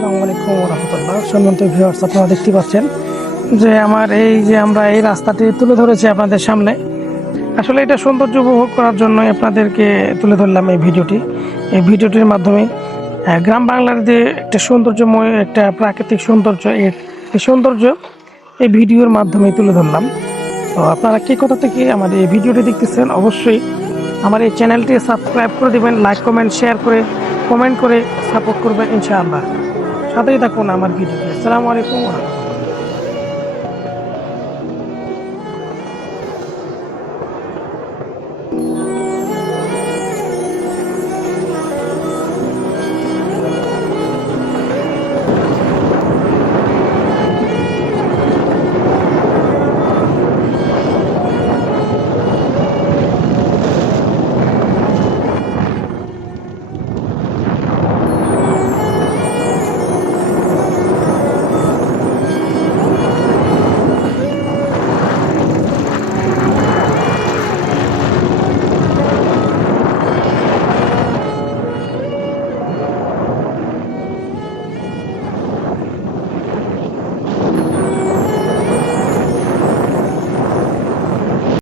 আসসালামু আলাইকুম ওয়া রাহমাতুল্লাহ। সম্মানিত ভিউয়ার্স, আপনারা দেখতে পাচ্ছেন যে আমরা এই রাস্তাটি তুলে ধরেছি আপনাদের সামনে। আসলে এটা সৌন্দর্য উপভোগ করার জন্যই আপনাদেরকে তুলে ধরলাম এই ভিডিওটি। এই ভিডিওটির মাধ্যমে গ্রাম বাংলার যে একটা সৌন্দর্যময় একটা প্রাকৃতিক সৌন্দর্য, এই সৌন্দর্য এই ভিডিওর মাধ্যমে তুলে ধরলাম। তো আপনারা কে কোথা থেকে আমার এই ভিডিওটি দেখতেছেন, অবশ্যই আমার এই চ্যানেলটি সাবস্ক্রাইব করে দিবেন, লাইক কমেন্ট শেয়ার করে কমেন্ট করে সাপোর্ট করবেন ইনশাআল্লাহ। সাথেই থাকুন আমার ভিডিওতে। আসসালামু আলাইকুম।